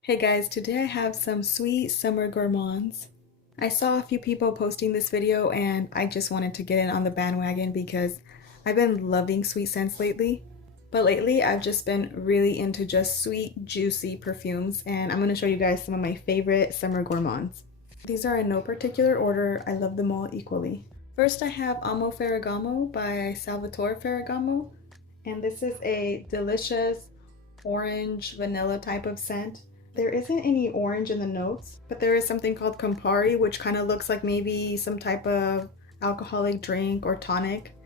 Hey guys, today I have some sweet summer gourmands. I saw a few people posting this video and I just wanted to get in on the bandwagon because I've been loving sweet scents lately. But lately I've just been really into just sweet, juicy perfumes, and I'm going to show you guys some of my favorite summer gourmands. These are in no particular order. I love them all equally. First I have Amo Ferragamo by Salvatore Ferragamo, and this is a delicious orange vanilla type of scent. There isn't any orange in the notes, but there is something called Campari, which kind of looks like maybe some type of alcoholic drink or tonic.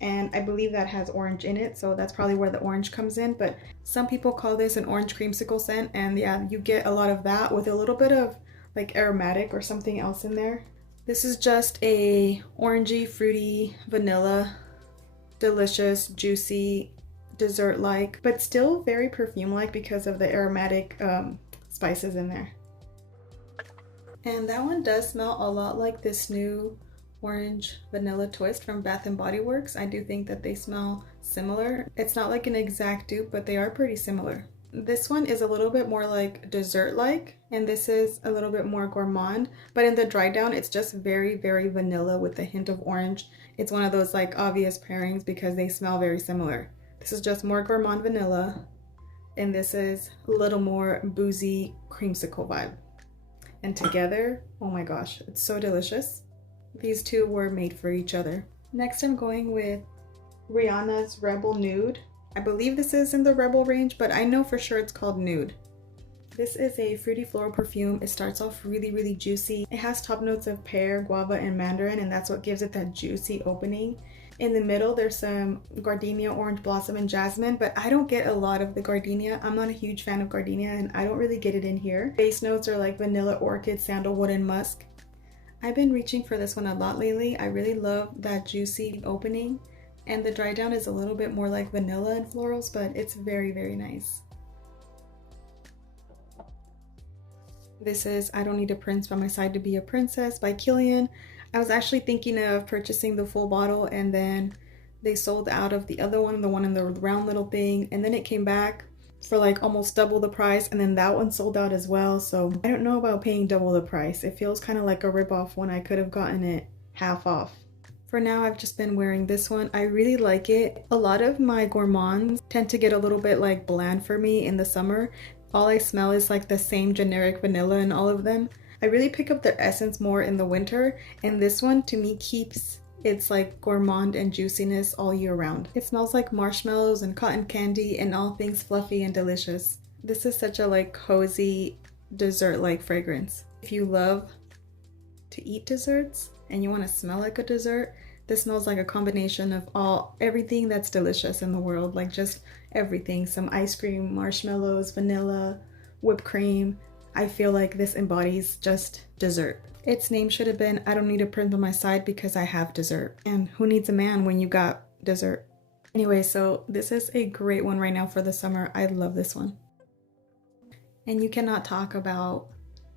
And I believe that has orange in it, so that's probably where the orange comes in. But some people call this an orange creamsicle scent, and yeah, you get a lot of that with a little bit of like aromatic or something else in there. This is just a orangey, fruity, vanilla, delicious, juicy, dessert-like, but still very perfume-like because of the aromatic spices in there. And that one does smell a lot like this new orange vanilla twist from Bath & Body Works. I do think that they smell similar. It's not like an exact dupe, but they are pretty similar. This one is a little bit more like dessert-like, and this is a little bit more gourmand, but in the dry down it's just very, very vanilla with a hint of orange. It's one of those like obvious pairings because they smell very similar. This is just more gourmand vanilla, and this is a little more boozy creamsicle vibe. And together, oh my gosh, it's so delicious. These two were made for each other. Next I'm going with Rihanna's Rebel Nude. I believe this is in the Rebel range, but I know for sure it's called Nude. This is a fruity floral perfume. It starts off really, really juicy. It has top notes of pear, guava, and mandarin, and that's what gives it that juicy opening. In the middle, there's some gardenia, orange blossom, and jasmine, but I don't get a lot of the gardenia. I'm not a huge fan of gardenia, and I don't really get it in here. Base notes are like vanilla, orchid, sandalwood, and musk. I've been reaching for this one a lot lately. I really love that juicy opening, and the dry down is a little bit more like vanilla and florals, but it's very, very nice. This is I Don't Need a Prince by My Side to Be a Princess by Killian. I was actually thinking of purchasing the full bottle, and then they sold out of the other one, the one in the round little thing, and then it came back for like almost double the price, and then that one sold out as well. So I don't know about paying double the price. It feels kind of like a ripoff when I could have gotten it half off. For now, I've just been wearing this one. I really like it. A lot of my gourmands tend to get a little bit like bland for me in the summer. All I smell is like the same generic vanilla in all of them. I really pick up their essence more in the winter, and this one to me keeps its like gourmand and juiciness all year round. It smells like marshmallows and cotton candy and all things fluffy and delicious. This is such a like cozy dessert-like fragrance. If you love to eat desserts and you want to smell like a dessert, this smells like a combination of everything that's delicious in the world, like just everything. Some ice cream, marshmallows, vanilla, whipped cream. I feel like this embodies just dessert. Its name should have been I Don't Need a Prince by My Side because I have dessert. And who needs a man when you got dessert? Anyway, so this is a great one right now for the summer. I love this one. And you cannot talk about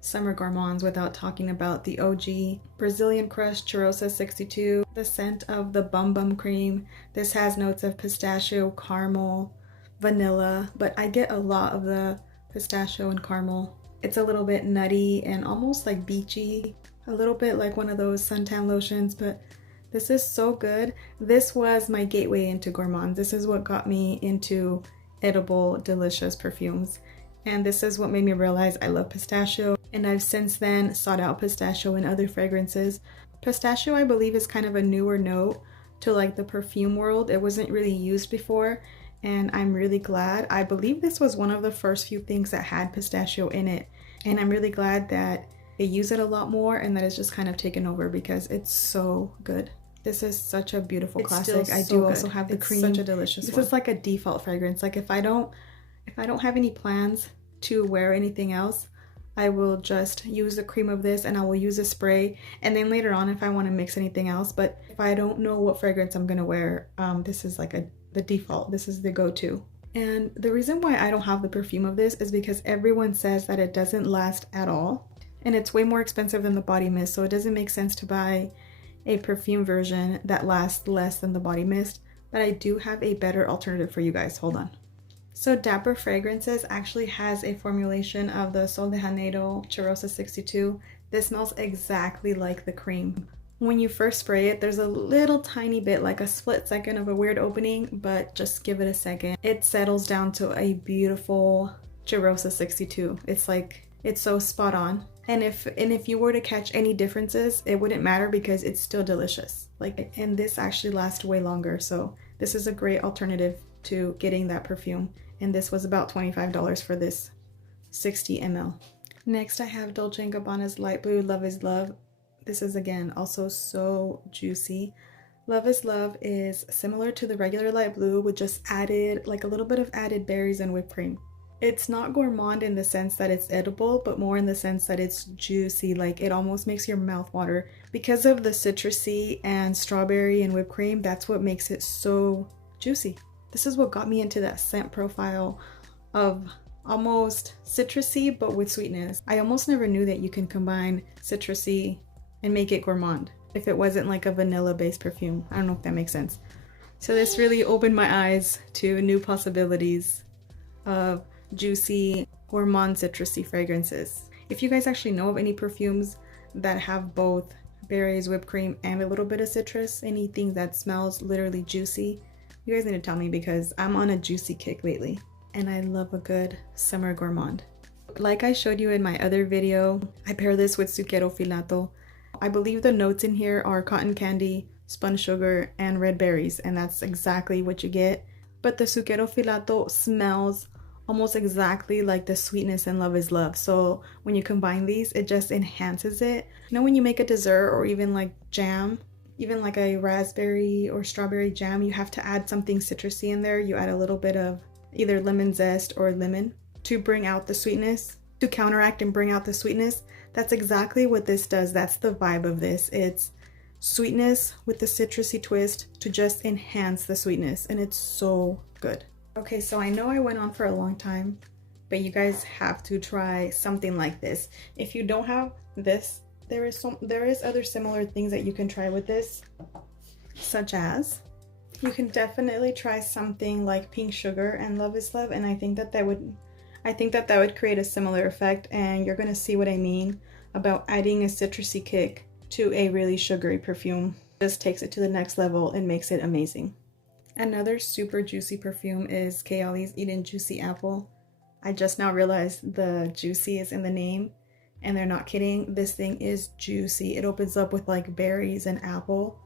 summer gourmands without talking about the OG Brazilian Crush Cheirosa 62. The scent of the Bum Bum Cream. This has notes of pistachio, caramel, vanilla, but I get a lot of the pistachio and caramel. It's a little bit nutty and almost like beachy, a little bit like one of those suntan lotions, but this is so good. This was my gateway into gourmands. This is what got me into edible, delicious perfumes. And this is what made me realize I love pistachio. And I've since then sought out pistachio in other fragrances. Pistachio, I believe, is kind of a newer note to like the perfume world. It wasn't really used before, and I'm really glad. I believe this was one of the first few things that had pistachio in it, and I'm really glad that they use it a lot more and that it's just kind of taken over because it's so good. This is such a beautiful classic. I do also have the cream. Such a delicious one. This is like a default fragrance. Like if I don't have any plans to wear anything else, I will just use the cream of this, and I will use a spray, and then later on if I want to mix anything else. But if I don't know what fragrance I'm gonna wear, this is like the default. This is the go-to. And the reason why I don't have the perfume of this is because everyone says that it doesn't last at all, and it's way more expensive than the body mist, so it doesn't make sense to buy a perfume version that lasts less than the body mist, but I do have a better alternative for you guys. Hold on. So Dapper Fragrances actually has a formulation of the Sol de Janeiro Cheirosa 62. This smells exactly like the cream. When you first spray it, there's a little tiny bit, like a split second of a weird opening, but just give it a second. It settles down to a beautiful Cheirosa 62. It's like, it's so spot on. And if you were to catch any differences, it wouldn't matter because it's still delicious. Like, and this actually lasts way longer. So this is a great alternative to getting that perfume. And this was about $25 for this 60 ml. Next, I have Dolce & Gabbana's Light Blue Love is Love. This is again also so juicy. Love is Love is similar to the regular light blue with just added, like a little bit of added berries and whipped cream. It's not gourmand in the sense that it's edible, but more in the sense that it's juicy. Like it almost makes your mouth water. Because of the citrusy and strawberry and whipped cream, that's what makes it so juicy. This is what got me into that scent profile of almost citrusy but with sweetness. I almost never knew that you can combine citrusy and make it gourmand if it wasn't like a vanilla based perfume. I don't know if that makes sense. So this really opened my eyes to new possibilities of juicy gourmand citrusy fragrances. If you guys actually know of any perfumes that have both berries, whipped cream, and a little bit of citrus, anything that smells literally juicy, you guys need to tell me because I'm on a juicy kick lately and I love a good summer gourmand. Like I showed you in my other video, I pair this with Zucchero Filato. I believe the notes in here are cotton candy, spun sugar, and red berries, and that's exactly what you get. But the Zucchero Filato smells almost exactly like the sweetness in Love is Love. So when you combine these, it just enhances it. You know, when you make a dessert or even like jam, even like a raspberry or strawberry jam, you have to add something citrusy in there. You add a little bit of either lemon zest or lemon to bring out the sweetness, to counteract and bring out the sweetness. That's exactly what this does. That's the vibe of this. It's sweetness with the citrusy twist to just enhance the sweetness, and it's so good. Okay, so I know I went on for a long time, but you guys have to try something like this. If you don't have this, there is other similar things that you can try with this, such as you can definitely try something like Pink Sugar and Love is Love, and I think that would create a similar effect, and you're gonna see what I mean about adding a citrusy kick to a really sugary perfume. Just takes it to the next level and makes it amazing. Another super juicy perfume is Kayali's Eden Juicy Apple. I just now realized the juicy is in the name, and they're not kidding. This thing is juicy. It opens up with like berries and apple,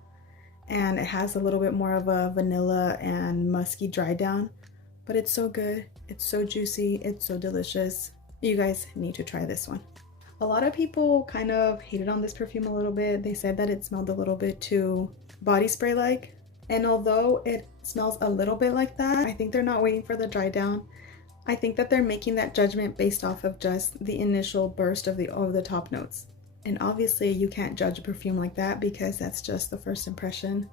and it has a little bit more of a vanilla and musky dry down, but it's so good. It's so juicy. It's so delicious. You guys need to try this one. A lot of people kind of hated on this perfume a little bit. They said that it smelled a little bit too body spray like. And although it smells a little bit like that, I think they're not waiting for the dry down. I think that they're making that judgment based off of just the initial burst of the top notes. And obviously you can't judge a perfume like that because that's just the first impression.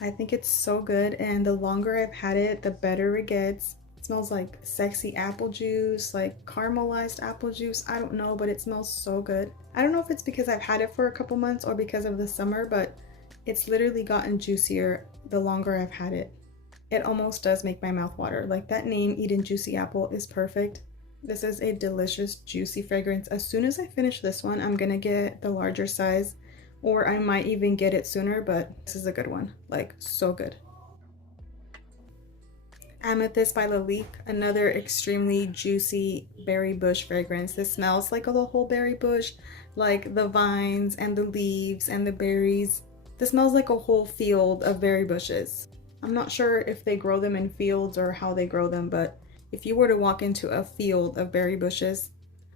I think it's so good, and the longer I've had it, the better it gets. It smells like sexy apple juice, like caramelized apple juice. I don't know, but it smells so good. I don't know if it's because I've had it for a couple months or because of the summer, but it's literally gotten juicier the longer I've had it. It almost does make my mouth water. Like that name, Eden Juicy Apple, is perfect. This is a delicious, juicy fragrance. As soon as I finish this one, I'm gonna get the larger size, or I might even get it sooner, but this is a good one. Like, so good. Amethyst by Lalique, another extremely juicy berry bush fragrance. This smells like the whole berry bush, like the vines and the leaves and the berries. This smells like a whole field of berry bushes. I'm not sure if they grow them in fields or how they grow them, but if you were to walk into a field of berry bushes,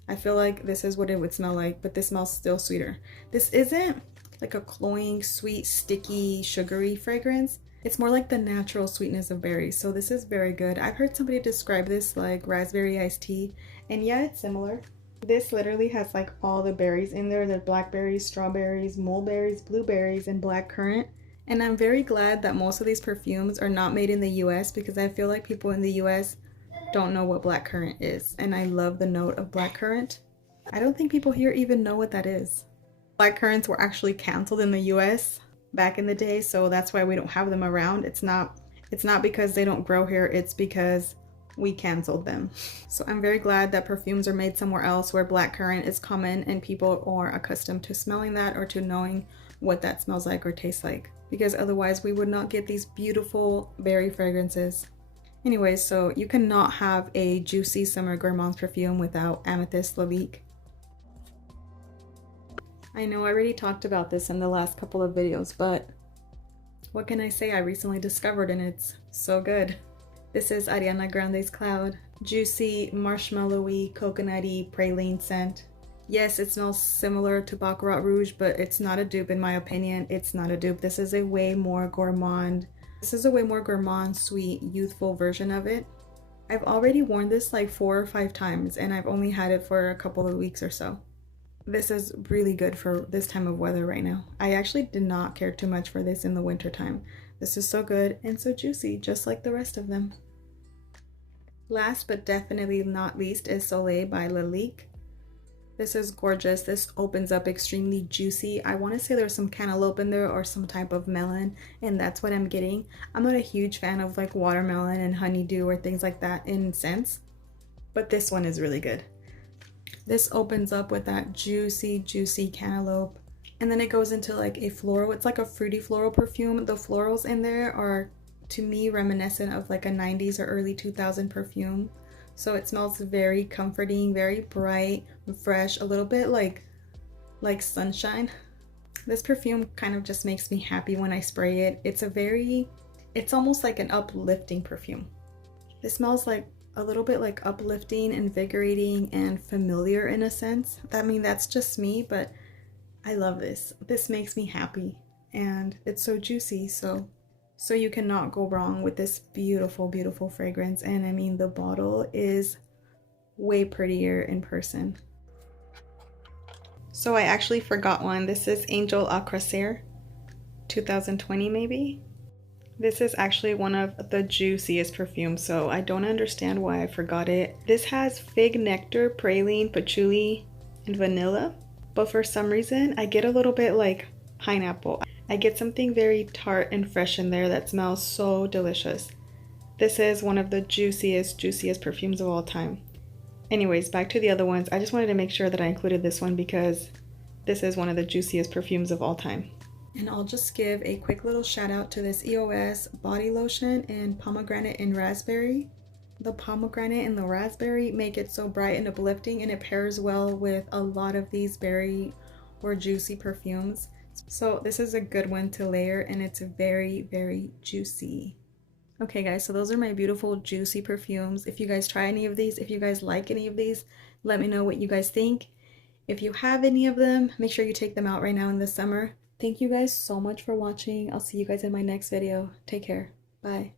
I feel like this is what it would smell like, but this smells still sweeter. This isn't like a cloying, sweet, sticky, sugary fragrance. It's more like the natural sweetness of berries, so this is very good. I've heard somebody describe this like raspberry iced tea, and yeah, it's similar. This literally has like all the berries in there. There's blackberries, strawberries, mulberries, blueberries, and blackcurrant. And I'm very glad that most of these perfumes are not made in the US because I feel like people in the US don't know what blackcurrant is. And I love the note of blackcurrant. I don't think people here even know what that is. Blackcurrants were actually canceled in the US back in the day, so that's why we don't have them around. It's not because they don't grow here, it's because we canceled them. So I'm very glad that perfumes are made somewhere else where blackcurrant is common and people are accustomed to smelling that or to knowing what that smells like or tastes like, because otherwise we would not get these beautiful berry fragrances. Anyways, so you cannot have a juicy summer Gourmands perfume without Amethyst Lalique. I know I already talked about this in the last couple of videos, but what can I say? I recently discovered and it's so good. This is Ariana Grande's Cloud. Juicy, marshmallowy, coconutty, praline scent. Yes, it smells similar to Baccarat Rouge, but it's not a dupe in my opinion. It's not a dupe. This is a way more gourmand. Sweet, youthful version of it. I've already worn this like 4 or 5 times and I've only had it for a couple of weeks or so. This is really good for this time of weather right now. I actually did not care too much for this in the winter time. This is so good and so juicy, just like the rest of them. Last but definitely not least is Soleil by Lalique. This is gorgeous. This opens up extremely juicy. I want to say there's some cantaloupe in there or some type of melon, and that's what I'm getting. I'm not a huge fan of like watermelon and honeydew or things like that in scents, but this one is really good. This opens up with that juicy, juicy cantaloupe. And then it goes into like a floral. It's like a fruity floral perfume. The florals in there are, to me, reminiscent of like a 90s or early 2000 perfume. So it smells very comforting, very bright, fresh, a little bit like sunshine. This perfume kind of just makes me happy when I spray it. It's almost like an uplifting perfume. It smells like a little bit like uplifting, invigorating, and familiar in a sense. I mean, that's just me, but I love this. This makes me happy and it's so juicy. So you cannot go wrong with this beautiful, beautiful fragrance. And I mean, the bottle is way prettier in person. So I actually forgot one. This is Angel Au Creuser, 2020 maybe. This is actually one of the juiciest perfumes, so I don't understand why I forgot it. This has fig nectar, praline, patchouli, and vanilla, but for some reason I get a little bit like pineapple. I get something very tart and fresh in there that smells so delicious. This is one of the juiciest perfumes of all time. Anyways, back to the other ones. I just wanted to make sure that I included this one because this is one of the juiciest perfumes of all time. And I'll just give a quick little shout out to this EOS body lotion in pomegranate and raspberry. The pomegranate and the raspberry make it so bright and uplifting, and it pairs well with a lot of these berry or juicy perfumes. So this is a good one to layer, and it's very, very juicy. Okay guys, so those are my beautiful juicy perfumes. If you guys try any of these, if you guys like any of these, let me know what you guys think. If you have any of them, make sure you take them out right now in the summer. Thank you guys so much for watching. I'll see you guys in my next video. Take care. Bye.